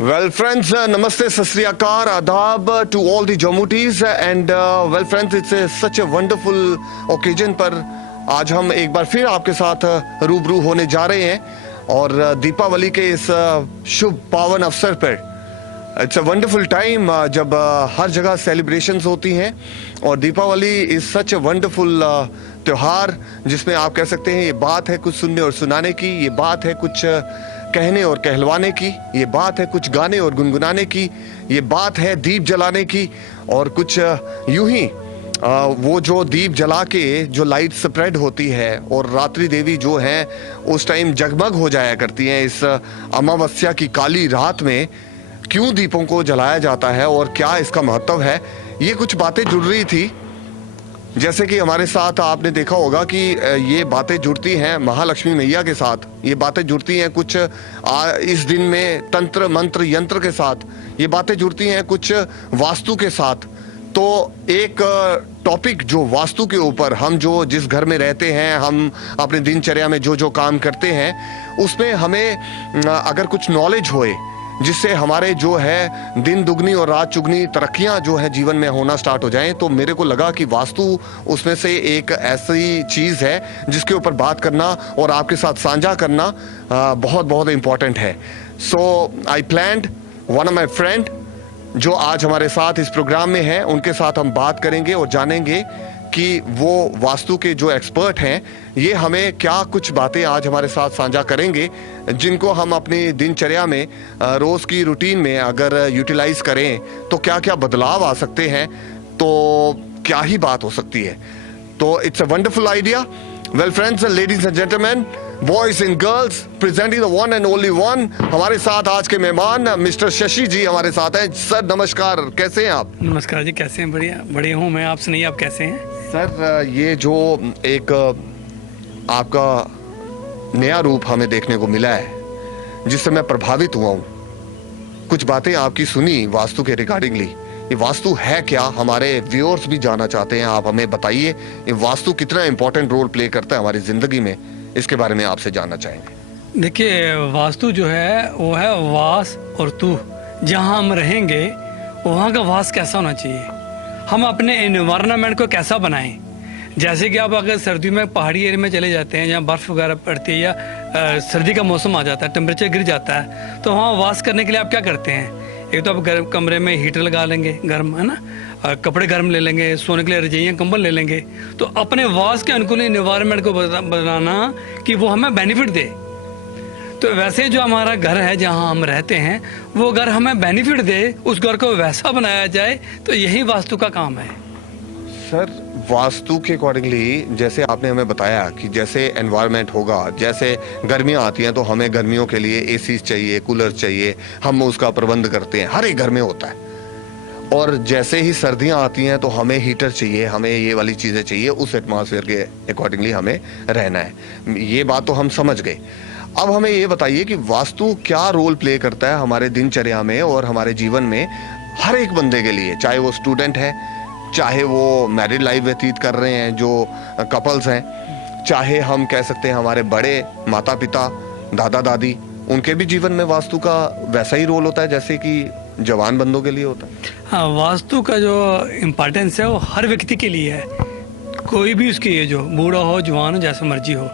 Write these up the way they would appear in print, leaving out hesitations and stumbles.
Well, friends, namaste, sat sri akar, adab to all the Jammutis and well, friends, it's such a wonderful occasion पर आज हम एक बार फिर आपके साथ रूबरू होने जा रहे हैं और दीपावली के इस शुभ पावन अवसर पर इट्स अ वंडरफुल टाइम जब हर जगह सेलिब्रेशंस होती हैं और Deepavali is such a wonderful त्योहार जिसमें आप कह सकते हैं ये बात है कुछ सुनने और सुनाने की, ये बात है कुछ कहने और कहलवाने की, ये बात है कुछ गाने और गुनगुनाने की, ये बात है दीप जलाने की और कुछ यूं ही वो जो दीप जला के जो लाइट स्प्रेड होती है और रात्रि देवी जो है उस टाइम जगमग हो जाया करती हैं। इस अमावस्या की काली रात में क्यों दीपों को जलाया जाता है और क्या इसका महत्व है, ये कुछ बातें जुड़ रही थी। जैसे कि हमारे साथ आपने देखा होगा कि ये बातें जुड़ती हैं महालक्ष्मी मैया के साथ, ये बातें जुड़ती हैं कुछ इस दिन में तंत्र मंत्र यंत्र के साथ, ये बातें जुड़ती हैं कुछ वास्तु के साथ। तो एक टॉपिक जो वास्तु के ऊपर हम जो जिस घर में रहते हैं, हम अपने दिनचर्या में जो जो काम करते हैं उसमें हमें अगर कुछ नॉलेज होए जिससे हमारे जो है दिन दुगनी और रात चुगनी तरक्कियां जो है जीवन में होना स्टार्ट हो जाएं, तो मेरे को लगा कि वास्तु उसमें से एक ऐसी चीज है जिसके ऊपर बात करना और आपके साथ साझा करना बहुत बहुत इम्पोर्टेंट है। So I planned one of my friend जो आज हमारे साथ इस प्रोग्राम में है, उनके साथ हम बात करेंगे और जानेंगे कि वो वास्तु के जो एक्सपर्ट हैं ये हमें क्या कुछ बातें आज हमारे साथ साझा करेंगे जिनको हम अपनी दिनचर्या में रोज की रूटीन में अगर यूटिलाइज करें तो क्या क्या बदलाव आ सकते हैं, तो क्या ही बात हो सकती है। तो it's a wonderful idea. Well friends, ladies and gentleman, boys and girls, presenting the one and only one, हमारे साथ आज के मेहमान मिस्टर शशि जी हमारे साथ हैं। सर नमस्कार, कैसे हैं आप? नमस्कार जी, कैसे हैं? बढ़िया हूँ मैं, आप सुनाइए आप कैसे हैं? सर ये जो एक आपका नया रूप हमें देखने को मिला है जिससे मैं प्रभावित हुआ हूँ, कुछ बातें आपकी सुनी वास्तु के रिगार्डिंगली। ये वास्तु है क्या, हमारे व्यूअर्स भी जानना चाहते हैं, आप हमें बताइए ये वास्तु कितना इंपॉर्टेंट रोल प्ले करता है हमारी जिंदगी में, इसके बारे में आपसे जानना चाहेंगे। देखिए, वास्तु जो है वो है वास और तू, जहाँ हम रहेंगे वहाँ का वास कैसा होना चाहिए, हम अपने एनवायरनमेंट को कैसा बनाएं। जैसे कि आप अगर सर्दियों में पहाड़ी एरिया में चले जाते हैं जहाँ बर्फ़ वगैरह पड़ती है या सर्दी का मौसम आ जाता है, टेम्परेचर गिर जाता है, तो वहाँ वास करने के लिए आप क्या करते हैं? एक तो आप गर्म कमरे में हीटर लगा लेंगे, गर्म है ना, कपड़े गर्म ले लेंगे, सोने के लिए रजाइयाँ कंबल ले लेंगे। तो अपने वास के अनुकूल एनवायरनमेंट को बनाना कि वो हमें बेनिफिट दे। तो वैसे जो हमारा घर है जहाँ हम रहते हैं वो घर हमें बेनिफिट दे, उस घर को वैसा बनाया जाए, तो यही वास्तु का काम है। सर वास्तु के अकॉर्डिंगली जैसे आपने हमें बताया कि जैसे एनवायरनमेंट होगा, जैसे गर्मियाँ आती हैं तो हमें गर्मियों के लिए एसी चाहिए, कूलर चाहिए, हम उसका प्रबंध करते हैं, हर एक घर में होता है। और जैसे ही सर्दियाँ आती हैं तो हमें हीटर चाहिए, हमें ये वाली चीज़ें चाहिए, उस एटमॉस्फेयर के अकॉर्डिंगली हमें रहना है। ये बात तो हम समझ गए। अब हमें ये बताइए कि वास्तु क्या रोल प्ले करता है हमारे दिनचर्या में और हमारे जीवन में हर एक बंदे के लिए, चाहे वो स्टूडेंट है, चाहे वो मैरिड लाइफ व्यतीत कर रहे हैं जो कपल्स हैं, चाहे हम कह सकते हैं हमारे बड़े माता पिता दादा दादी, उनके भी जीवन में वास्तु का वैसा ही रोल होता है जैसे कि जवान बंदों के लिए होता है। हाँ, वास्तु का जो इम्पोर्टेंस है वो हर व्यक्ति के लिए है, कोई भी उसकी एज हो, बूढ़ा हो जवान हो, जैसा मर्जी हो।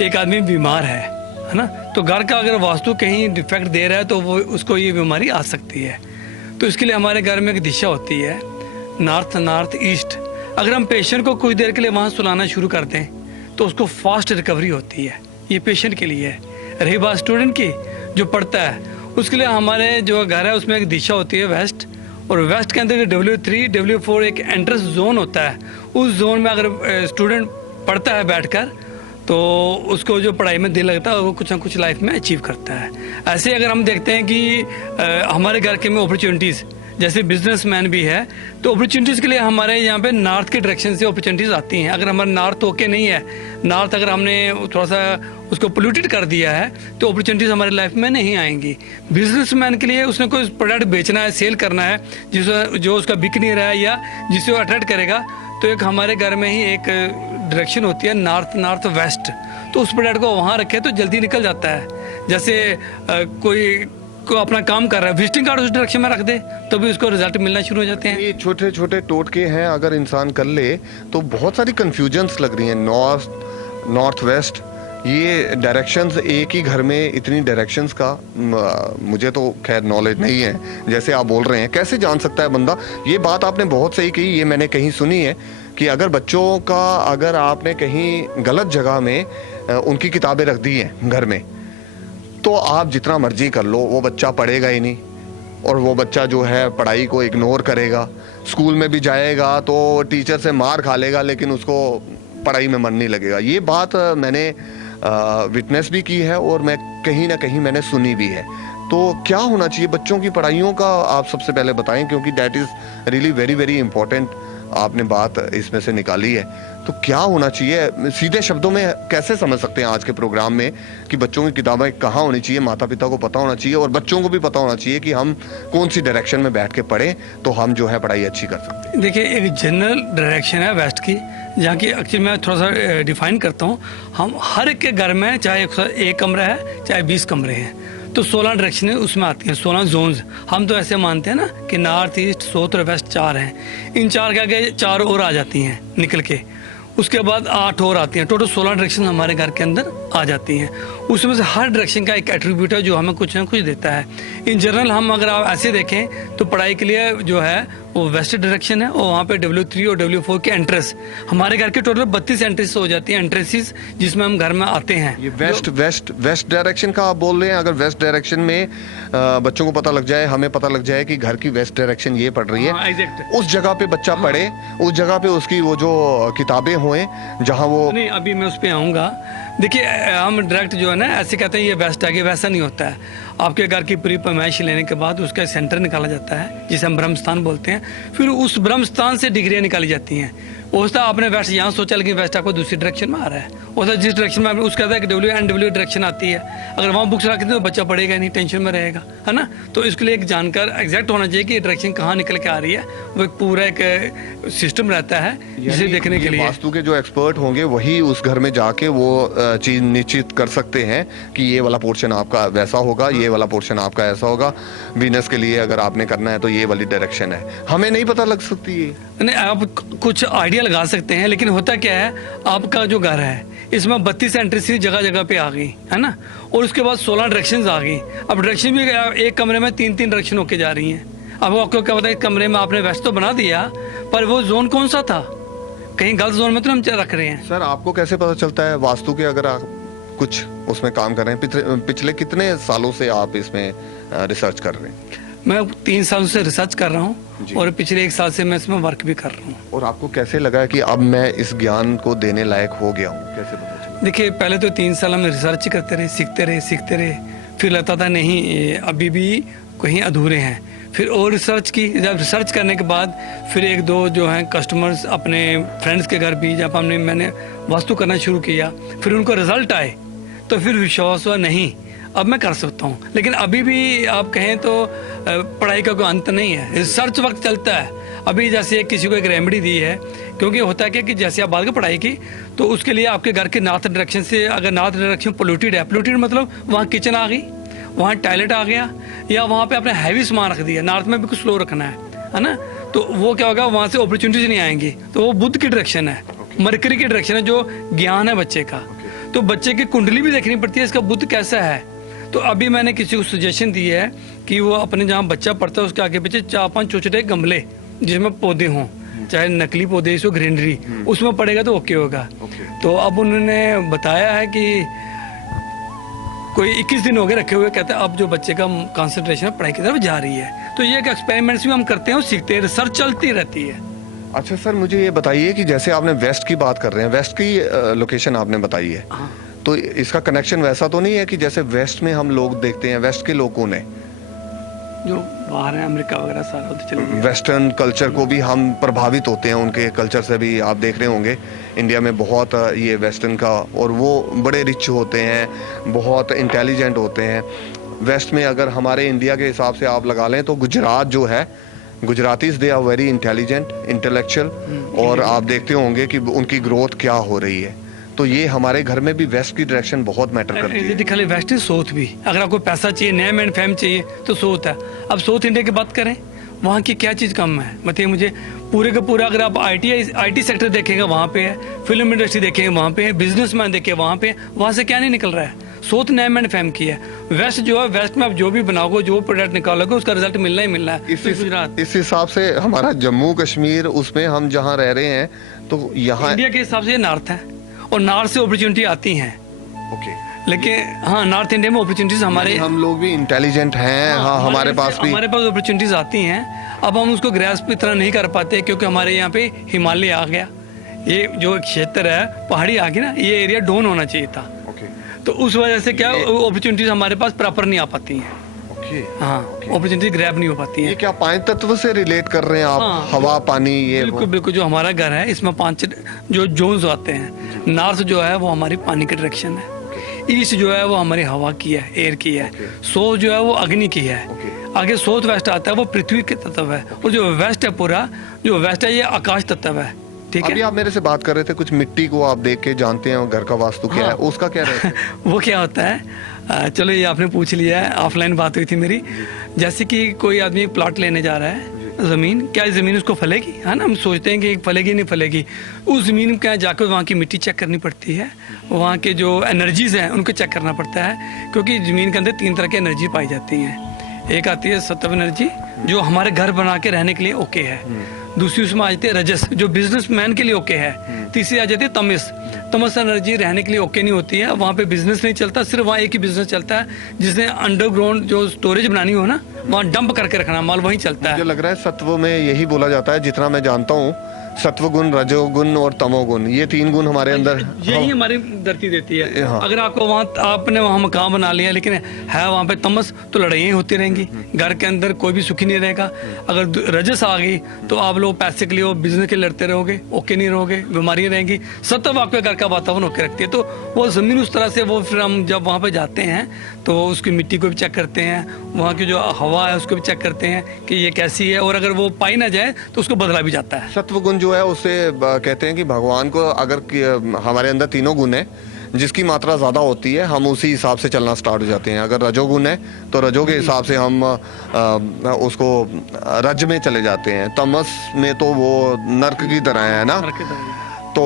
एक आदमी बीमार है ना, तो घर का अगर वास्तु कहीं डिफेक्ट दे रहा है तो वो उसको ये बीमारी आ सकती है। तो इसके लिए हमारे घर में एक दिशा होती है, नॉर्थ ईस्ट। अगर हम पेशेंट को कुछ देर के लिए वहाँ सुलाना शुरू कर दें तो उसको फास्ट रिकवरी होती है। ये पेशेंट के लिए है। रही बात स्टूडेंट की जो पढ़ता है, उसके लिए हमारे जो घर है उसमें एक दिशा होती है वेस्ट, और वेस्ट के अंदर W3 W4 एक एंट्रेंस जोन होता है। उस जोन में अगर स्टूडेंट पढ़ता है बैठकर तो उसको जो पढ़ाई में दिल लगता है वो कुछ ना कुछ लाइफ में अचीव करता है। ऐसे अगर हम देखते हैं कि हमारे घर के में अपॉर्चुनिटीज़, जैसे बिजनेसमैन भी है, तो अपॉर्चुनिटीज़ के लिए हमारे यहाँ पे नॉर्थ के डायरेक्शन से अपॉर्चुनिटीज़ आती हैं। अगर हमारा नॉर्थ ओके नहीं है, नॉर्थ अगर हमने थोड़ा सा उसको पोल्यूटेड कर दिया है, तो अपॉर्चुनिटीज़ हमारे लाइफ में नहीं आएंगी। बिजनेसमैन के लिए उसने कोई प्रोडक्ट बेचना है, सेल करना है, जो उसका बिक नहीं रहा है या जिसे वो अट्रैक्ट करेगा, तो एक हमारे घर में ही एक डायरेक्शन होती है नॉर्थ वेस्ट, तो उस प्रोडक्ट को वहाँ रखे तो जल्दी निकल जाता है। जैसे कोई को अपना काम कर रहा है, विजिटिंग कार्ड उस डायरेक्शन में रख दे तो भी उसको रिजल्ट मिलना शुरू हो जाते हैं। ये छोटे छोटे टोटके हैं, अगर इंसान कर ले तो बहुत सारी कंफ्यूजन्स लग रही हैं। नॉर्थ वेस्ट ये डायरेक्शंस, एक ही घर में इतनी डायरेक्शंस का मुझे तो खैर नॉलेज नहीं है। जैसे आप बोल रहे हैं, कैसे जान सकता है बंदा? ये बात आपने बहुत सही कही, ये मैंने कहीं सुनी है कि अगर बच्चों का, अगर आपने कहीं गलत जगह में उनकी किताबें रख दी हैं घर में, तो आप जितना मर्जी कर लो, वो बच्चा पढ़ेगा ही नहीं और वो बच्चा जो है पढ़ाई को इग्नोर करेगा। स्कूल में भी जाएगा तो टीचर से मार खा लेगा, लेकिन उसको पढ़ाई में मन नहीं लगेगा। ये बात मैंने विटनेस भी की है और मैं कहीं ना कहीं मैंने सुनी भी है। तो क्या होना चाहिए बच्चों की पढ़ाइयों का, आप सबसे पहले बताएं, क्योंकि that is really very very important. आपने बात इसमें से निकाली है, तो क्या होना चाहिए? सीधे शब्दों में कैसे समझ सकते हैं आज के प्रोग्राम में कि बच्चों की किताबें कहाँ होनी चाहिए? माता पिता को पता होना चाहिए और बच्चों को भी पता होना चाहिए कि हम कौन सी डायरेक्शन में बैठ के पढ़ें तो हम जो है पढ़ाई अच्छी कर सकते हैं। देखिए, एक जनरल डायरेक्शन है वेस्ट की, जहाँ की एक्चुअली मैं थोड़ा सा डिफाइन करता हूँ। हम हर एक के घर में चाहे एक कमरा है चाहे 20 कमरे हैं, तो 16 डायरेक्शन उसमें आती हैं, 16 जोन्स। हम तो ऐसे मानते हैं ना कि नॉर्थ ईस्ट साउथ और वेस्ट 4 हैं। इन 4 के आगे 4 और आ जाती हैं निकल के, उसके बाद 8 और आती हैं। टोटल 16 डायरेक्शन हमारे घर के अंदर आ जाती हैं। उसमें से हर डायरेक्शन का एक एट्रीब्यूट है जो हमें कुछ ना कुछ देता है। इन जनरल हम अगर आप ऐसे देखें तो पढ़ाई के लिए जो है वो वेस्ट डायरेक्शन है और वहाँ पे W3 और W4 के एंट्रेंस, हमारे घर के टोटल 32 एंट्रेंस हो जाती हैं, एंट्रेंसेस जिसमें हम घर में आते हैं। ये वेस्ट डायरेक्शन का आप बोल रहे हैं? अगर वेस्ट डायरेक्शन में बच्चों को पता लग जाए, हमें पता लग जाए कि घर की वेस्ट डायरेक्शन ये पड़ रही है, हाँ, एग्जैक्ट। उस जगह पे बच्चा पढ़े, उस जगह पे उसकी वो जो किताबें हुए जहाँ वो नहीं, अभी मैं उस पर आऊँगा। देखिए, हम डायरेक्ट जो है ना ऐसे कहते हैं ये वेस्ट है, कि वैसा नहीं होता है। आपके घर की पूरी पैमाइश लेने के बाद उसका सेंटर निकाला जाता है जिसे हम ब्रह्म स्थान बोलते हैं। फिर उस ब्रह्म स्थान से डिग्रियाँ निकाली जाती हैं। होता आपने वेस्ट यहाँ सोचा, लेकिन वेस्ट आपको दूसरी डायरेक्शन में आ रहा है। होता जिस डायरेक्शन में आपने उसका था कि WNW डायरेक्शन आती है, अगर वहाँ बुक्स रखते तो बच्चा पढ़ेगा नहीं, टेंशन में रहेगा, है ना। तो इसके लिए एक जानकार एग्जैक्ट होना चाहिए कि डायरेक्शन कहाँ निकल के आ रही है। वो एक पूरा एक सिस्टम रहता है जिसे देखने के लिए। वास्तु के जो एक्सपर्ट होंगे वही उस घर में जाके वो चीज निश्चित कर सकते हैं कि ये वाला पोर्शन आपका वैसा होगा, ये वाला पोर्शन आपका ऐसा होगा। वीनस के लिए अगर आपने करना है तो ये वाली डायरेक्शन है। हमें नहीं पता लग सकती है? नहीं, आप कुछ आइडिया लगा सकते हैं, लेकिन होता क्या है, आपका जो घर है इसमें 32 एंट्रीज जगह जगह पे आ गई, है ना। और उसके बाद 16 डायरेक्शंस आ गई। अब डायरेक्शन भी एक कमरे में 3-3 डायरेक्शन होके जा रही हैं। अब आपको क्या पता है, कमरे में आपने वेस्ट तो बना दिया, पर वो जोन कौन सा था? कहीं गलत जोन में तो हम रख रहे हैं। सर, आपको कैसे पता चलता है वास्तु के, अगर आप कुछ उसमें काम कर रहे हैं? पिछले कितने सालों से आप इसमें रिसर्च कर रहे हैं? मैं 3 सालों से रिसर्च कर रहा हूँ और पिछले 1 साल से मैं इसमें वर्क भी कर रहा हूँ। और आपको कैसे लगा कि अब मैं इस ज्ञान को देने लायक हो गया हूँ? कैसे पता चला? देखिए, पहले तो 3 साल हम रिसर्च करते रहे, सीखते रहे। फिर लगता था नहीं, ये अभी भी कहीं अधूरे हैं। फिर और रिसर्च की। जब रिसर्च करने के बाद फिर 1-2 जो हैं कस्टमर्स, अपने फ्रेंड्स के घर भी जब मैंने वास्तु करना शुरू किया, फिर उनको रिजल्ट आए तो फिर विश्वास हुआ नहीं, अब मैं कर सकता हूँ। लेकिन अभी भी आप कहें तो पढ़ाई का कोई अंत नहीं है, रिसर्च वक्त चलता है। अभी जैसे किसी को एक रेमेडी दी है, क्योंकि होता है क्या कि जैसे आप बाद में पढ़ाई की तो उसके लिए आपके घर के नॉर्थ डायरेक्शन से, अगर नॉर्थ डायरेक्शन पोल्यूटेड है, पोल्यूटेड मतलब वहाँ किचन आ गई, वहाँ टॉयलेट आ गया, या वहाँ पे आपने हैवी सामान रख दिया, नॉर्थ में भी कुछ स्लो रखना है ना, तो वो क्या होगा, वहाँ से अपॉर्चुनिटीज नहीं आएंगी। तो वो बुध की डायरेक्शन है, मरकरी की डायरेक्शन है, जो ज्ञान है बच्चे का। तो बच्चे की कुंडली भी देखनी पड़ती है, इसका बुध कैसा है। तो अभी मैंने किसी को सजेशन दी है कि वो अपने जहाँ बच्चा पढ़ता है उसके आगे पीछे 4-5 छोटे गमले जिसमें पौधे हों, चाहे नकली पौधे, इसको ग्रीनरी, उसमें पड़ेगा तो ओके होगा। तो अब उन्होंने बताया है कि कोई 21 दिन हो गए रखे हुए, कहते हैं अब जो बच्चे का कंसंट्रेशन है पढ़ाई की तरफ जा रही है। तो ये एक एक्सपेरिमेंट्स भी हम करते हैं और सीखते हैं, रिसर्च चलती रहती है। अच्छा सर, मुझे ये बताइए कि जैसे आपने वेस्ट की बात कर रहे हैं, वेस्ट की लोकेशन आपने बताई है, तो इसका कनेक्शन वैसा तो नहीं है कि जैसे वेस्ट में हम लोग देखते हैं, वेस्ट के लोग कौन है जो बाहर है, अमेरिका वगैरह सारा उधर चले गए। वेस्टर्न कल्चर को भी हम प्रभावित होते हैं, उनके कल्चर से भी। आप देख रहे होंगे इंडिया में बहुत ये वेस्टर्न का, और वो बड़े रिच होते हैं, बहुत इंटेलिजेंट होते हैं। वेस्ट में अगर हमारे इंडिया के हिसाब से आप लगा लें तो गुजरात जो है, Gujaratis they are very intelligent, intellectual, और आप देखते होंगे कि उनकी ग्रोथ क्या हो रही है। तो ये हमारे घर में भी वेस्ट की डायरेक्शन बहुत मैटर करती है। यदि खाली वेस्ट साउथ भी, अगर आपको पैसा चाहिए, नेम एंड फेम चाहिए तो साउथ है। अब साउथ इंडिया की बात करें, वहाँ की क्या चीज़ कम है बताइए मुझे। पूरे का पूरा अगर आप आईटी सेक्टर देखेंगे वहाँ पे है, फिल्म इंडस्ट्री देखेंगे वहाँ पे है, बिजनेसमैन देखें वहाँ पे, वहाँ से क्या नहीं निकल रहा है। साउथ नेम एंड फेम की है। वेस्ट जो है, वेस्ट में आप जो भी बनाओगे, जो प्रोडक्ट निकालोगे, उसका रिजल्ट मिलना ही मिलना है। गुजरात इस हिसाब से हमारा जम्मू कश्मीर, उसमें हम जहाँ रह रहे हैं, तो यहाँ इंडिया के हिसाब से नॉर्थ है, और नॉर्थ से अपॉर्चुनिटी आती हैं। ओके, लेकिन हाँ, नॉर्थ इंडिया में अपॉर्चुनिटीज हमारे, हम लोग भी इंटेलिजेंट हैं। हाँ, हमारे पास भी अपॉर्चुनिटीज आती हैं। अब हम उसको ग्रास्प इतना नहीं कर पाते क्योंकि हमारे यहाँ पे हिमालय आ गया, ये जो क्षेत्र है पहाड़ी आ गई ना, ये एरिया डाउन होना चाहिए था। ओके, तो उस वजह से क्या अपॉर्चुनिटीज हमारे पास प्रॉपर नहीं आ पाती हैं। ओके, हाँ, अपॉर्चुनिटी ग्रैब नहीं हो पाती ये है। क्या 5 तत्व से रिलेट कर रहे हैं आप? हाँ, हवा, पानी, ये बिल्कुल बिल्कुल। जो हमारा घर है इसमें 5 जो जोन्स आते हैं। नॉर्थ जो है वो हमारी पानी की डायरेक्शन है, ईस्ट जो है वो हमारी हवा की है, एयर की है, साउथ जो है वो अग्नि की है, आगे साउथ वेस्ट आता है वो पृथ्वी के तत्व है, और जो वेस्ट है पूरा, जो वेस्ट है ये आकाश तत्व है। ठीक अभी है। आप मेरे से बात कर रहे थे, कुछ मिट्टी को आप देख के जानते हैं घर का वास्तु क्या है, उसका क्या रहता है? वो क्या होता है, चलो ये आपने पूछ लिया है, ऑफलाइन बात हुई थी मेरी। जैसे कि कोई आदमी प्लॉट लेने जा रहा है, जमीन, क्या जमीन उसको फलेगी, है ना, हम सोचते हैं कि फलेगी नहीं फलेगी। उस जमीन क्या जाकर वहाँ की मिट्टी चेक करनी पड़ती है, वहाँ के जो एनर्जीज हैं उनको चेक करना पड़ता है, क्योंकि जमीन के अंदर 3 तरह की एनर्जी पाई जाती हैं। एक आती है सत्व एनर्जी, जो हमारे घर बना के रहने के लिए ओके है। दूसरी उसमें आ जाती है रजस, जो बिजनेसमैन के लिए ओके है। तीसरी आ जाती है तमस। तमस एनर्जी रहने के लिए ओके नहीं होती है, वहाँ पे बिजनेस नहीं चलता, सिर्फ वहाँ एक ही बिजनेस चलता है, जिसने अंडरग्राउंड जो स्टोरेज बनानी हो ना, वहाँ डंप करके रखना माल, वहीं चलता है। मुझे लग रहा है सत्व में यही बोला जाता है, जितना मैं जानता हूँ, सत्व गुण, रजोगुण और तमोगुण, ये 3 गुण हमारे अंदर। यही हमारी धरती देती है। हाँ। अगर आपको वहाँ, आपने वहाँ मकान बना लिया लेकिन है वहाँ पे तमस, तो लड़ाइयाँ होती रहेंगी, घर के अंदर कोई भी सुखी नहीं रहेगा। अगर रजस आ गई तो आप लोग पैसे के लिए, बिजनेस के लिए लड़ते रहोगे, ओके नहीं रहोगे, बीमारियाँ रहेंगी। सत्व आपके घर का वातावरण ओके रखती है, तो वो जमीन उस तरह से, वो फिर हम जब वहाँ पे जाते हैं तो उसकी मिट्टी को भी चेक करते हैं, वहाँ की जो हवा है उसको भी चेक करते हैं कि ये कैसी है, और अगर वो पाई ना जाए तो उसको बदला भी जाता है। सत्व गुण जो है उससे कहते हैं कि भगवान को, अगर हमारे अंदर 3 गुण है, जिसकी मात्रा ज्यादा होती है हम उसी हिसाब से चलना स्टार्ट हो जाते हैं। अगर रजोगुण है तो रजो के हिसाब से हम उसको रज में चले जाते हैं, तमस में तो वो नर्क की तरह है ना। तो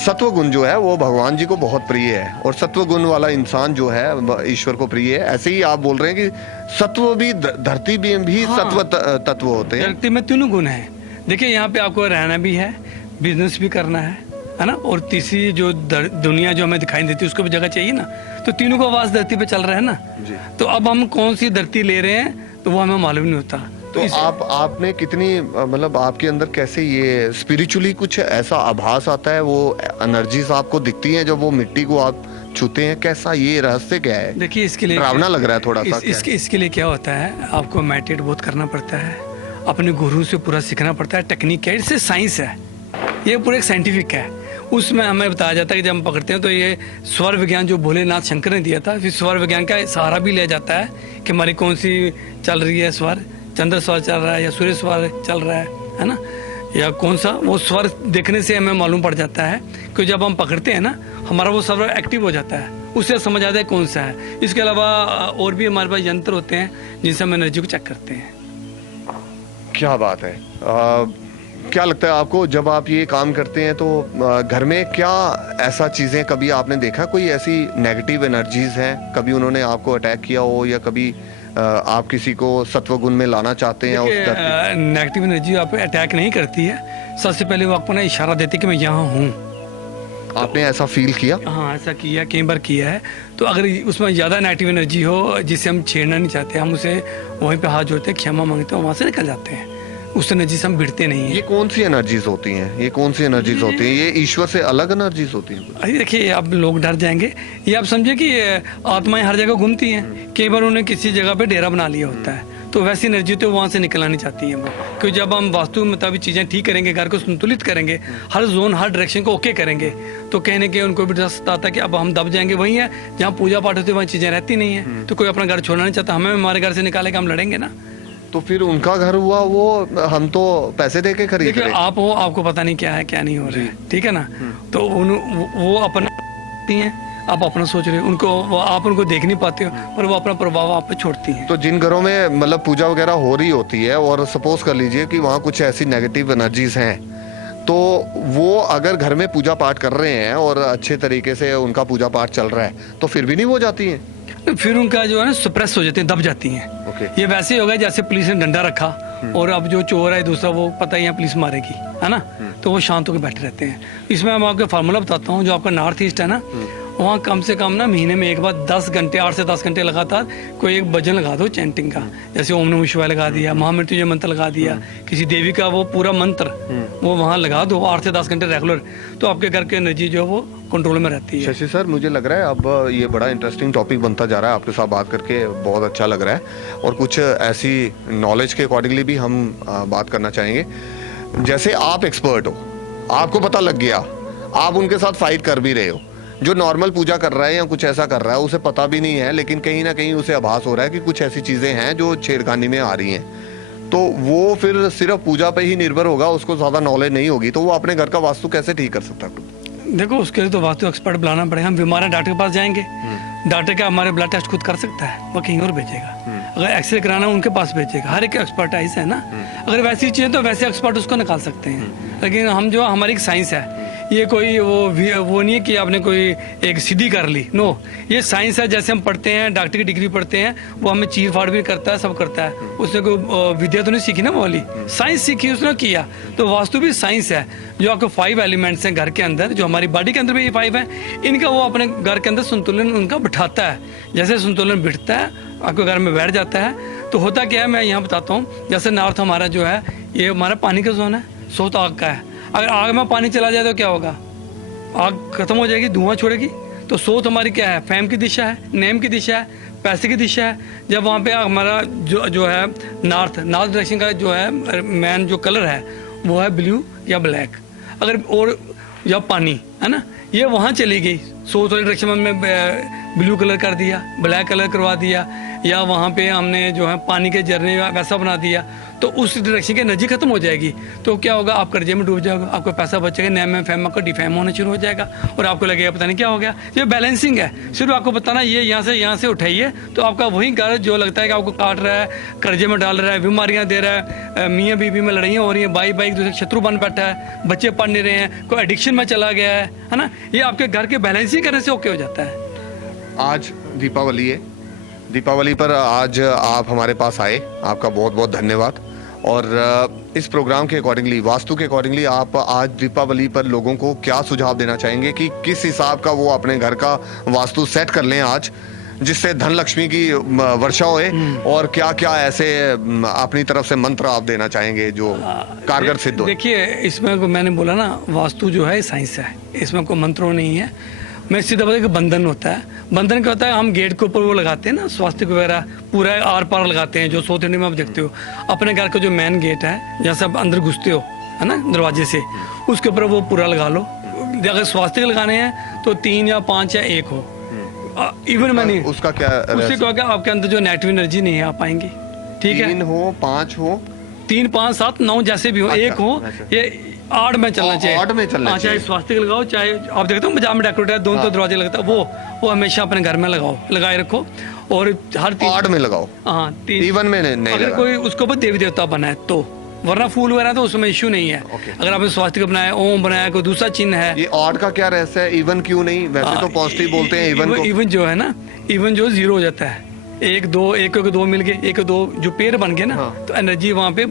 सत्व गुण जो है वो भगवान जी को बहुत प्रिय है, और सत्व गुण वाला इंसान जो है ईश्वर को प्रिय है। ऐसे ही आप बोल रहे हैं कि सत्व भी, धरती में भी हाँ, सत्व तत्व होते हैं। धरती में 3 गुण है। देखिए यहाँ पे आपको रहना भी है, बिजनेस भी करना है ना, और तीसरी जो दुनिया जो हमें दिखाई देती है उसको भी जगह चाहिए ना। तो तीनों का आवाज धरती पे चल रहा है ना जी। तो अब हम कौन सी धरती ले रहे हैं तो वो हमें मालूम नहीं होता। तो आपने कितनी, मतलब आपके अंदर कैसे ये स्पिरिचुअली कुछ ऐसा आभास आता है, वो एनर्जीज आपको दिखती हैं जब वो मिट्टी को आप छूते हैं, कैसा ये रहस्य क्या है? देखिए इसके लिए डरावना लग रहा है थोड़ा सा। इसके लिए क्या होता है, आपको मेडिटेट बहुत करना पड़ता है, अपने गुरु से पूरा सीखना पड़ता है। टेक्निक है, इससे साइंस है, ये पूरा एक साइंटिफिक है। उसमें हमें बताया जाता है कि जब हम पकड़ते हैं तो ये स्वर विज्ञान जो भोलेनाथ शंकर ने दिया था, फिर स्वर विज्ञान का सहारा भी लिया जाता है कि हमारी कौन सी चल रही है स्वर, चंद्र स्वर चल रहा है या सूर्य स्वर चल रहा है ना, या कौन सा, वो स्वर देखने से हमें मालूम पड़ जाता है कि जब हम पकड़ते हैं ना हमारा वो स्वर एक्टिव हो जाता है, उससे समझ आता है कौन सा है। इसके अलावा और भी हमारे पास यंत्र होते हैं जिनसे हम एनर्जी को चेक करते हैं। क्या बात है। क्या लगता है आपको जब आप ये काम करते हैं तो घर में क्या ऐसा चीजें, कभी आपने देखा कोई ऐसी नेगेटिव एनर्जीज हैं, कभी उन्होंने आपको अटैक किया हो, या कभी आप किसी को सत्व गुण में लाना चाहते हैं? नेगेटिव एनर्जी आप अटैक नहीं करती है, सबसे पहले वो आपको ना इशारा देती है कि मैं यहाँ हूँ। आपने ऐसा फील किया? हाँ, ऐसा किया, कई बार किया है। तो अगर उसमें ज़्यादा नेगेटिव एनर्जी हो जिसे हम छेड़ना नहीं चाहते, हम उसे वहीं पे हाथ जोड़ते हैं, क्षमा मांगते हैं, वहाँ से निकल जाते हैं, उस एनर्जी से हम भिड़ते नहीं हैं। ये कौन सी एनर्जीज होती हैं? ये कौन सी एनर्जीज होती हैं? ये ईश्वर से अलग एनर्जीज होती हैं? अरे देखिए, आप लोग डर जाएंगे, ये आप समझे कि आत्माएं हर जगह घूमती हैं, कई बार उन्हें किसी जगह पे डेरा बना लिया होता है, तो वैसी एनर्जी तो वहाँ से निकलना नहीं चाहती है वो। क्योंकि जब हम वास्तु के मुताबिक चीज़ें ठीक करेंगे, घर को संतुलित करेंगे, हर जोन हर डायरेक्शन को ओके करेंगे, तो कहने के उनको भी डर आता है कि अब हम दब जाएंगे। वही है जहाँ पूजा पाठ होती है वहाँ चीज़ें रहती नहीं है, तो कोई अपना घर छोड़ना नहीं चाहता, हमें हमारे घर से निकालेगा, हम लड़ेंगे ना। तो फिर उनका घर हुआ वो हम तो पैसे दे के खरीद देखिए रहे। आप हो, आपको पता नहीं क्या है क्या नहीं हो रहा है, ठीक है ना। तो वो अपना हैं, आप अपना सोच रहे हो, आप उनको देख नहीं पाते हो, पर वो अपना प्रभाव आप पे छोड़ती हैं। तो जिन घरों में मतलब पूजा वगैरह हो रही होती है और सपोज कर लीजिए कि वहाँ कुछ ऐसी नेगेटिव एनर्जीज हैं, तो वो अगर घर में पूजा पाठ कर रहे हैं और अच्छे तरीके से उनका पूजा पाठ चल रहा है तो फिर भी नहीं वो जाती हैं। फिर उनका जो है ना सप्रेस हो जाते हैं, दब जाती हैं। ओके। ये वैसे ही होगा जैसे पुलिस ने डंडा रखा और अब जो चोर है दूसरा, वो पता ही है पुलिस मारेगी, है ना, तो वो शांत होकर बैठे रहते हैं। इसमें मैं आपको फार्मूला बताता हूँ, जो आपका नॉर्थ ईस्ट है ना, वहाँ कम से कम ना महीने में एक बार 10 घंटे 8 से 10 घंटे लगातार कोई एक भजन लगा दो चैंटिंग का, जैसे ओम नमः शिवाय लगा दिया, महामृत्युंजय मंत्र लगा दिया, किसी देवी का वो पूरा मंत्र वो वहाँ लगा दो 8 से 10 घंटे रेगुलर, तो आपके घर की एनर्जी जो है वो कंट्रोल में रहती है। शशि सर, मुझे लग रहा है अब ये बड़ा इंटरेस्टिंग टॉपिक बनता जा रहा है, आपके साथ बात करके बहुत अच्छा लग रहा है और कुछ ऐसी नॉलेज के अकॉर्डिंगली भी हम बात करना चाहेंगे। जैसे आप एक्सपर्ट हो, आपको पता लग गया, आप उनके साथ फाइट कर भी रहे हो, जो नॉर्मल पूजा कर रहा है या कुछ ऐसा कर रहा है उसे पता भी नहीं है, लेकिन कहीं ना कहीं उसे आभास हो रहा है कि कुछ ऐसी चीजें हैं जो छेड़खानी में आ रही हैं, तो वो फिर सिर्फ पूजा पे ही निर्भर होगा, उसको ज्यादा नॉलेज नहीं होगी, तो वो अपने घर का वास्तु कैसे ठीक कर सकता है? देखो उसके लिए तो वास्तु एक्सपर्ट बुलाना पड़ेगा। हम बीमार हैं, डॉक्टर के पास जाएंगे, डॉक्टर क्या हमारे ब्लड टेस्ट खुद कर सकता है, वो कहीं और भेजेगा। अगर एक्सरे कराना है उनके पास भेजेगा, हर एक एक्सपर्टाइज है ना। अगर वैसी चीज़ें तो वैसे एक्सपर्ट उसको निकाल सकते हैं, लेकिन हम जो हमारी एक साइंस है, ये कोई वो नहीं है कि आपने कोई एक सीधी कर ली, नो, ये साइंस है। जैसे हम पढ़ते हैं, डॉक्टर की डिग्री पढ़ते हैं, वो हमें चीर फाड़ भी करता है, सब करता है, उसने कोई विद्या तो नहीं सीखी ना, वो वाली साइंस सीखी उसने किया। तो वास्तु भी साइंस है, जो आपके 5 एलिमेंट्स हैं घर के अंदर, जो हमारी बॉडी के अंदर भी ये 5 है, इनका वो अपने घर के अंदर संतुलन उनका बिठाता है। जैसे संतुलन बिठता है, आपके घर में बैठ जाता है, तो होता क्या है, मैं यहाँ बताता हूँ। जैसे नॉर्थ हमारा जो है, ये हमारा पानी का जोन है, साउथ आग का है। अगर आग में पानी चला जाए तो क्या होगा, आग खत्म हो जाएगी, धुआं छोड़ेगी। तो साउथ हमारी क्या है, फैम की दिशा है, नेम की दिशा है, पैसे की दिशा है। जब वहाँ पे हमारा जो है नॉर्थ डायरेक्शन का जो है मैन जो कलर है वो है ब्लू या ब्लैक, अगर और या पानी है ना, ये वहाँ चली गई साउथ वाली डायरेक्शन में ब्लू कलर कर दिया, ब्लैक कलर करवा दिया, या वहाँ पे हमने जो है पानी के झरने वैसा बना दिया, तो उस डायरेक्शन की एनर्जी खत्म हो जाएगी। तो क्या होगा, आप कर्जे में डूब जाओगे, आपका पैसा बचेगा, नैम में फैम आपका डिफैम होना शुरू हो जाएगा और आपको लगेगा पता नहीं क्या हो गया। ये बैलेंसिंग है, सिर्फ आपको बताना ये यहाँ से उठाइए, तो आपका वही घर जो लगता है कि आपको काट रहा है, कर्जे में डाल रहा है, बीमारियाँ दे रहा है, मियाँ बीवी में लड़ाइयाँ हो रही हैं, भाई एक दूसरे शत्रु बन बैठा है, बच्चे पढ़ नहीं रहे हैं, कोई एडिक्शन में चला गया है ना, ये आपके घर के बैलेंसिंग करने से ओके हो जाता है। आज दीपावली है, दीपावली पर आज आप हमारे पास आए, आपका बहुत बहुत धन्यवाद। और इस प्रोग्राम के अकॉर्डिंगली, वास्तु के अकॉर्डिंगली, आप आज दीपावली पर लोगों को क्या सुझाव देना चाहेंगे कि किस हिसाब का वो अपने घर का वास्तु सेट कर लें आज, जिससे धन लक्ष्मी की वर्षा होए, और क्या क्या ऐसे अपनी तरफ से मंत्र आप देना चाहेंगे जो कारगर सिद्ध हो? देखिए, इसमें मैंने बोला ना, वास्तु जो है साइंस है, इसमें कोई मंत्रों नहीं है। मैं सीधा बोला कि बंधन होता है। बंधन क्या होता है, हम गेट के ऊपर वो लगाते हैं ना, स्वास्तिक वगैरह पूरा आर पार लगाते हैं, जो साउथ इंडिया में आप देखते हो। अपने घर का जो मेन गेट है, जहाँ से आप अंदर घुसते हो, है ना, दरवाजे से, उसके ऊपर वो पूरा लगा लो। अगर स्वास्तिक लगाने हैं तो 3 या 5 या 1 हो। इवन मैंने उसका क्या, उससे क्या होगा, आपके अंदर जो नेगेटिव एनर्जी नहीं आ पाएंगी, ठीक है। 3 हो, 5 हो, 3, 5, 7, 9 जैसे भी हो, 1 हो, ये 8 में चलना चाहिए। 8 में चलना चाहिए। चाहे स्वास्तिक लगाओ, चाहे आप देखते हो बाजार में डेकोरेट है, दोनों तो दरवाजे लगता है, वो हमेशा अपने घर में लगाए रखो, और हर 8 में लगाओ। हाँ, 3 इवन में नहीं अगर कोई उसके ऊपर देवी देवता बना है तो, वरना फूल वगैरह तो उसमें इश्यू नहीं है। अगर आपने स्वास्तिक बनाया, ओम बनाया, कोई दूसरा चिन्ह है। ये 8 का क्या रहस्य है, इवन क्यों नहीं? वैसे तो पॉजिटिव बोलते हैं इवन को। इवन जो है ना, इवन जो 0 हो जाता है, 1 2 मिल गए, 1 2 जो पेड़ बन गए ना, तो एनर्जी वहाँ पे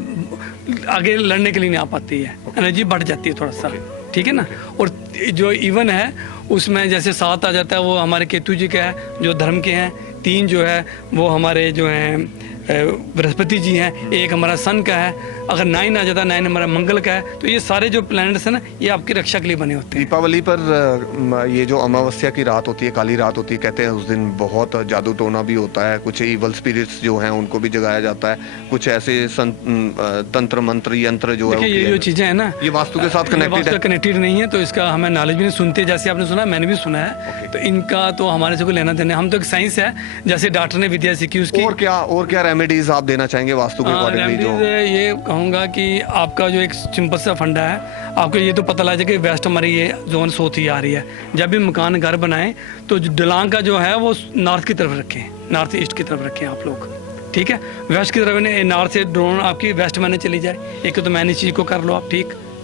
आगे लड़ने के लिए नहीं आ पाती है, एनर्जी बढ़ जाती है थोड़ा सा, ठीक है ना। और जो इवन है उसमें जैसे 7 आ जाता है, वो हमारे केतु जी का है जो धर्म के हैं, 3 जो है वो हमारे जो हैं बृहस्पति जी हैं, 1 हमारा सन का है, अगर 9 आ जाता है, 9 हमारा मंगल का है। तो ये सारे जो प्लैनेट्स हैं ना, ये आपकी रक्षा के लिए बने होते हैं। दीपावली पर ये जो अमावस्या की रात होती है, काली रात होती है, कहते हैं उस दिन बहुत जादू टोना भी होता है, कुछ इवल स्पिरिट्स जो हैं उनको भी जगाया जाता है, कुछ ऐसे तंत्र मंत्र यंत्र जो है, ये जो चीजें है ना, ये वास्तु के साथ कनेक्टेड नहीं है, तो इसका हमें नॉलेज भी नहीं, सुनते जैसे आपने सुना, मैंने भी सुना है, तो इनका तो हमारे से कोई लेना देना, हम तो एक साइंस है, जैसे डॉक्टर ने विद्या सीखी उसकी। और क्या रेमेडीज आप देना चाहेंगे वास्तु के अकॉर्डिंगली जो? रेमेडीज ये कहूँगा कि आपका जो एक सिंपल सा फंडा है, आपको ये तो पता लग जाए कि वेस्ट हमारी ये जोन साउथ ही आ रही है। जब भी मकान घर बनाएं तो डलांग का जो है वो नॉर्थ की तरफ रखें, नॉर्थ ईस्ट की तरफ रखें आप लोग, ठीक है। वेस्ट की तरफ नॉर्थ से ड्रोन आपकी वेस्ट में चली जाए, एक तो मैंने चीज़ को कर लो आप,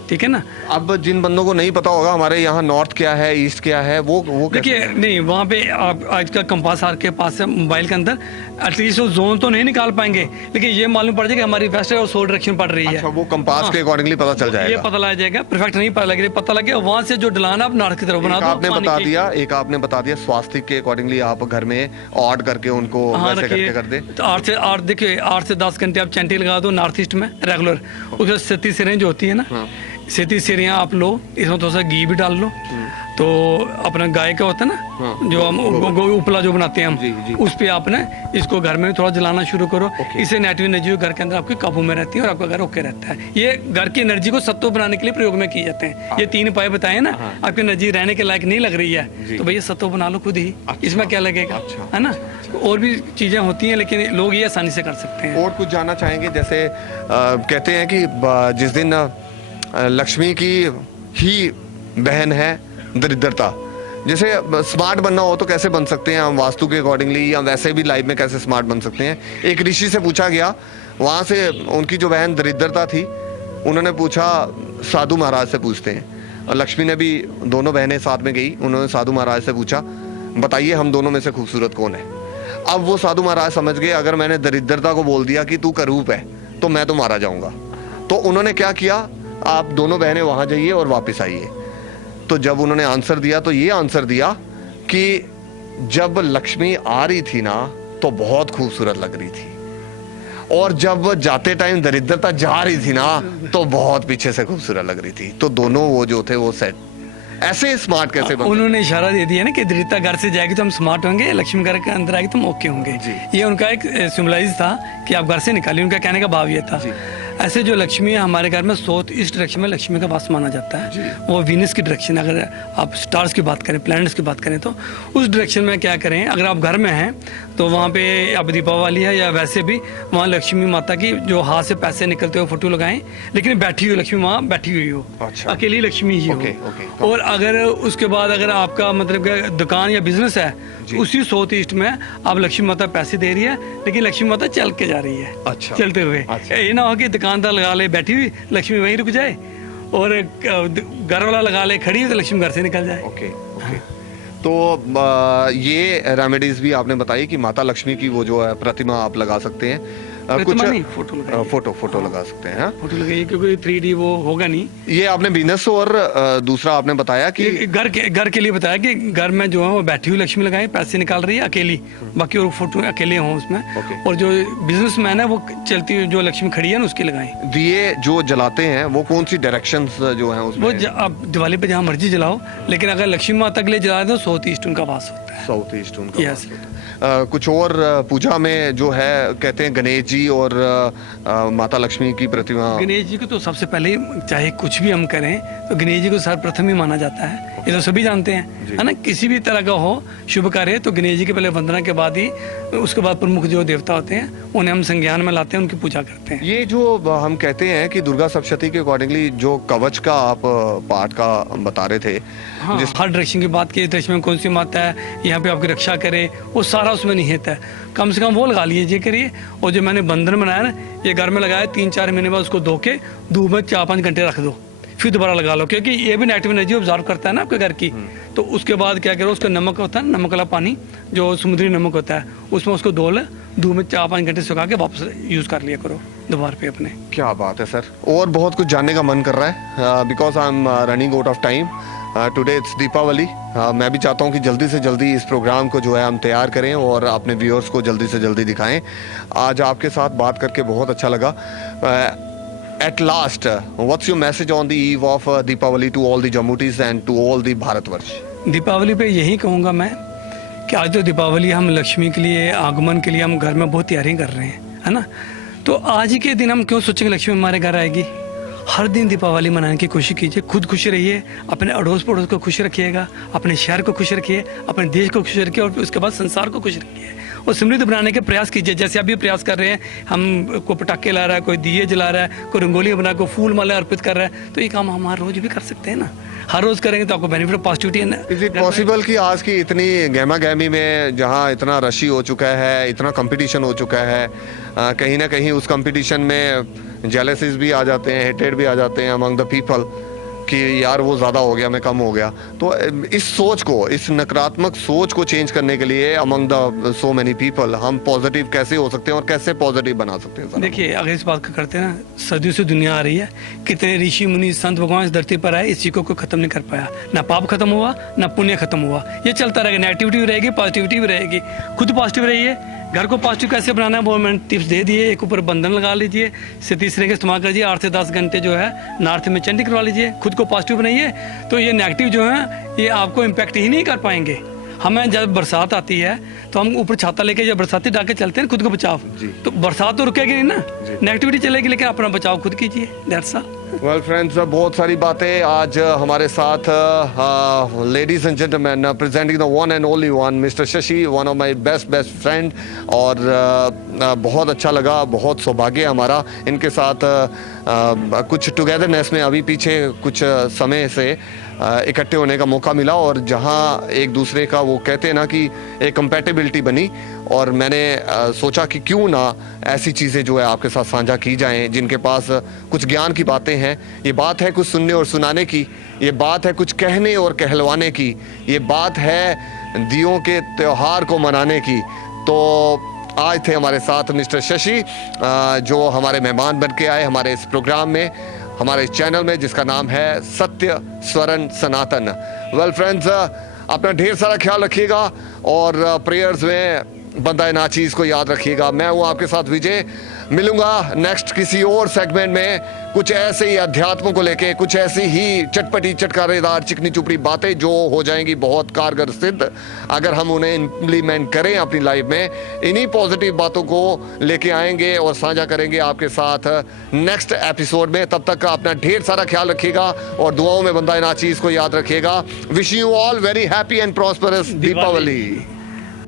ठीक है ना। अब जिन बंदों को नहीं पता होगा हमारे यहाँ नॉर्थ क्या है, ईस्ट क्या है, वो देखिए नहीं, वहाँ पे आप आज का कंपास आपके पास है मोबाइल के अंदर, एटलीस्ट वो जोन तो नहीं निकाल पाएंगे, लेकिन ये मालूम पड़ जाएगा कि हमारी वेस्ट और सोल डायरेक्शन पड़ रही है। अच्छा, वो कंपास के अकॉर्डिंगली पता चल जाएगा, ये पता लग जाएगा, परफेक्ट नहीं पता लगे, पता लगे वहाँ से जो डलान आप नॉर्थ की तरफ बना दो। आपने बता दिया स्वास्तिक के अकॉर्डिंगली आप घर में ऑड करके उनको वैसे करके कर दे। तो 8 से 10 घंटे आप चैंटी लगा दो नॉर्थ ईस्ट में रेगुलर, उसमें 37 सिरें जो होती है ना, 37 सिरियाँ आप लो, इसमें थोड़ा सा घी भी डाल लो, तो अपना गाय का होता है ना जो हम उपला जो बनाते हैं हम, उस पे आपने इसको घर में थोड़ा जलाना शुरू करो। इससे नेगेटिव एनर्जी घर के अंदर आपके काबू में रहती है और आपका घर ओके रहता है। ये घर की एनर्जी को सत्व बनाने के लिए प्रयोग में किए जाते हैं। ये 3 उपाय बताए ना, आपकी एनर्जी रहने के लायक नहीं लग रही है तो भैया सत्व बना लो खुद ही, इसमें क्या लगेगा, है ना। और भी चीजें होती हैं लेकिन लोग ये आसानी से कर सकते हैं। और कुछ जानना चाहेंगे, जैसे कहते हैं कि जिस दिन लक्ष्मी की ही बहन है दरिद्रता, जैसे स्मार्ट बनना हो तो कैसे बन सकते हैं हम वास्तु के अकॉर्डिंगली, या वैसे भी लाइफ में कैसे स्मार्ट बन सकते हैं? एक ऋषि से पूछा गया, वहाँ से उनकी जो बहन दरिद्रता थी उन्होंने पूछा, साधु महाराज से पूछते हैं, और लक्ष्मी ने भी, दोनों बहनें साथ में गई, उन्होंने साधु महाराज से पूछा बताइए हम दोनों में से खूबसूरत कौन है। अब वो साधु महाराज समझ गए अगर मैंने दरिद्रता को बोल दिया कि तू करूप है तो मैं तो मारा जाऊंगा। तो उन्होंने क्या किया, आप दोनों बहनें वहां जाइए और वापस आइए। तो जब उन्होंने आंसर दिया तो ये आंसर दिया कि जब लक्ष्मी आ रही थी ना तो बहुत खूबसूरत लग रही थी, और जब जाते टाइम दरिद्रता जा रही थी ना तो बहुत पीछे से खूबसूरत लग रही थी। तो दोनों वो जो थे वो सेट, ऐसे स्मार्ट कैसे बन? उन्होंने इशारा दे दिया ना कि दरिद्रता घर से जाएगी तो हम स्मार्ट होंगे, लक्ष्मी घर के अंदर आएगी तो हम ओके होंगे। ये उनका एक सिम्बलाइज था कि आप घर से निकालिए, उनका कहने का भाव ये था। ऐसे जो लक्ष्मी है हमारे घर में साउथ ईस्ट डायरेक्शन में लक्ष्मी का वास माना जाता है, वो वीनस की डायरेक्शन, अगर आप स्टार्स की बात करें, प्लैनेट्स की बात करें तो उस डायरेक्शन में क्या करें, अगर आप घर में हैं तो वहाँ पे अब दीपावली है या वैसे भी वहाँ लक्ष्मी माता की जो हाथ से पैसे निकलते हुए फोटो लगाएं, लेकिन बैठी हुई लक्ष्मी वहाँ बैठी हुई हो, अकेली लक्ष्मी ही हो। और अगर उसके बाद अगर आपका मतलब दुकान या बिजनेस है, उसी साउथ ईस्ट में आप लक्ष्मी माता पैसे दे रही है लेकिन लक्ष्मी माता चल के जा रही है, चलते हुए। ये ना हो कि दुकानदार लगा ले बैठी हुई लक्ष्मी वहीं रुक जाए, और घर वाला लगा ले खड़ी हुई तो लक्ष्मी घर से निकल जाए। तो ये रेमेडीज भी आपने बताई कि माता लक्ष्मी की वो जो है प्रतिमा आप लगा सकते हैं, कुछ फोटो लगा सकते हैं, फोटो लगाइए क्योंकि 3D वो होगा नहीं। ये आपने बिजनेस, और दूसरा आपने बताया कि घर के लिए बताया कि घर में जो है वो बैठी हुई लक्ष्मी लगाए, पैसे निकाल रही है अकेली, बाकी और फोटो अकेले हों उसमें, और जो बिजनेसमैन है वो चलती हुई जो लक्ष्मी खड़ी है ना उसकी लगाएं। दिए जो जलाते हैं वो कौन सी डायरेक्शंस जो है उसमें? वो आप दिवाली पे जहाँ मर्जी जलाओ, लेकिन अगर लक्ष्मी माता के लिए जला दो साउथ ईस्ट उनका वास होता है। साउथ ईस्ट उनका वास होता है। कुछ और पूजा में जो है कहते हैं गणेश जी और माता लक्ष्मी की प्रतिमा। गणेश जी को तो सबसे पहले चाहे कुछ भी हम करें तो गणेश जी को सर्वप्रथम ही माना जाता है, ये तो सभी जानते हैं, है ना। किसी भी तरह का हो शुभ कार्य तो गणेश जी के पहले वंदना के बाद ही, उसके बाद प्रमुख जो देवता होते हैं उन्हें हम संज्ञान में लाते हैं, उनकी पूजा करते हैं। ये जो हम कहते हैं कि दुर्गा सप्तशती के अकॉर्डिंगली जो कवच का आप पाठ का बता रहे थे, हाँ, हर डायरेक्शन की बात की, डायरेक्शन में कौन सी माता है यहाँ पे आपकी रक्षा करे, वो सारा उसमें निहित है। कम से कम वो लगा लीजिए करिए। और जो मैंने बंधन बनाया ना, ये घर में लगाया, 3-4 महीने बाद उसको धो के धूप में 4-5 घंटे रख दो, फिर दोबारा लगा लो, क्योंकि ये भी नेगेटिव एनर्जी ऑब्जर्व करता है ना आपके घर की। तो उसके बाद क्या करो, उसका नमक होता है, नमक वाला पानी जो समुद्री नमक होता है, उसमें उसको धो ले, धूप में 4-5 घंटे सुखा के वापस यूज कर लिया करो दोबारा पे अपने। क्या बात है सर, और बहुत कुछ जानने का मन कर रहा है, because I am running out of time. Today it's Deepavali. मैं भी चाहता हूँ कि जल्दी से जल्दी इस प्रोग्राम को जो है हम तैयार करें और अपने व्यूअर्स को जल्दी से जल्दी दिखाएं। आज आपके साथ बात करके बहुत अच्छा लगा। At last, what's your message on the eve of Deepavali to all the Jammutis and to all the Bharatvarsh? Deepawali पे यही कहूँगा मैं कि आज तो दीपावली हम लक्ष्मी के लिए आगमन के लिए हम घर में बहुत तैयारी कर रहे हैं, है ना। तो आज ही के दिन हम क्यों सोचेंगे लक्ष्मी हमारे घर आएगी। हर दिन दीपावली मनाने की कोशिश कीजिए, खुद खुश रहिए, अपने अड़ोस पड़ोस को खुश रखिएगा, अपने शहर को खुश रखिए, अपने देश को खुश रखिए, और उसके बाद संसार को खुश रखिए। और समृद्ध बनाने के प्रयास कीजिए। जैसे अभी प्रयास कर रहे हैं, हम कोई पटाखे ला रहा है, कोई दिए जला रहा है, कोई रंगोली बना, कोई फूल माला अर्पित कर रहा है, तो ये काम हम हर रोज भी कर सकते हैं ना। हर रोज करेंगे तो आपको बेनिफिट पॉजिटिविटी है ना। इज इट पॉसिबल कि आज की इतनी गहमा गहमी में, जहाँ इतना रशी हो चुका है, इतना कंपटीशन हो चुका है, कहीं ना कहीं उस कंपटीशन में जेलसीज भी आ जाते हैं, हेटेड भी आ जाते हैं अमंग द पीपल कि यार वो ज़्यादा हो गया, मैं कम हो गया। तो इस सोच को, इस नकारात्मक सोच को चेंज करने के लिए among the so many people हम पॉजिटिव कैसे हो सकते हैं और कैसे पॉजिटिव बना सकते हैं? देखिए, अगर इस बात का करते हैं ना, सदियों से दुनिया आ रही है, कितने ऋषि मुनि संत भगवान इस धरती पर आए, इस चीज को खत्म नहीं कर पाया। ना पाप खत्म हुआ, ना पुण्य खत्म हुआ, ये चलता रहेगा। नेगेटिविटी भी रहेगी, पॉजिटिविटी भी रहेगी। खुद पॉजिटिव रहिए। घर को पॉजिटिव कैसे बनाना है वो मैंने टिप्स दे दिए। एक ऊपर बंधन लगा लीजिए, से तीसरे का इस्तेमाल करिए, 8 से 10 घंटे जो है नॉर्थ में चंडी करवा लीजिए। खुद को पॉजिटिव बनाइए, तो ये नेगेटिव जो है ये आपको इम्पैक्ट ही नहीं कर पाएंगे। हमें जब बरसात आती है तो हम ऊपर छाता लेके जब बरसाती डाके चलते हैं, खुद को बचाव, तो बरसात तो रुकेगी नहीं ना, नेगेटिविटी चलेगी, लेकिन अपना बचाव खुद कीजिए। That's all. वेल फ्रेंड्स, बहुत सारी बातें आज हमारे साथ। Ladies and gentleman, presenting the one and only one mister Shashi, one of my best friend. और बहुत अच्छा लगा, बहुत सौभाग्य है हमारा इनके साथ कुछ टुगेदरनेस में अभी पीछे कुछ समय से इकट्ठे होने का मौका मिला, और जहां एक दूसरे का वो कहते हैं ना कि एक कंपैटिबिलिटी बनी, और मैंने सोचा कि क्यों ना ऐसी चीज़ें जो है आपके साथ साझा की जाएं, जिनके पास कुछ ज्ञान की बातें हैं। ये बात है कुछ सुनने और सुनाने की, ये बात है कुछ कहने और कहलवाने की, ये बात है दियों के त्योहार को मनाने की। तो आज थे हमारे साथ मिस्टर शशि, जो हमारे मेहमान बन के आए हमारे इस प्रोग्राम में, हमारे इस चैनल में, जिसका नाम है सत्य स्वरण सनातन। वेल फ्रेंड्स, अपना ढेर सारा ख्याल रखिएगा और प्रेयर्स में बंदा नाचीज को याद रखिएगा। मैं हूँ आपके साथ विजय, मिलूंगा नेक्स्ट किसी और सेगमेंट में कुछ ऐसे ही अध्यात्म को लेके, कुछ ऐसी ही चटपटी चटकारेदार चिकनी चुपड़ी बातें जो हो जाएंगी बहुत कारगर सिद्ध अगर हम उन्हें इम्प्लीमेंट करें अपनी लाइफ में। इन्हीं पॉजिटिव बातों को लेके आएंगे और साझा करेंगे आपके साथ नेक्स्ट एपिसोड में। तब तक अपना ढेर सारा ख्याल रखिएगा और दुआओं में बंदा नाचीज को याद रखिएगा। Wish you all very happy and prosperous Deepawali.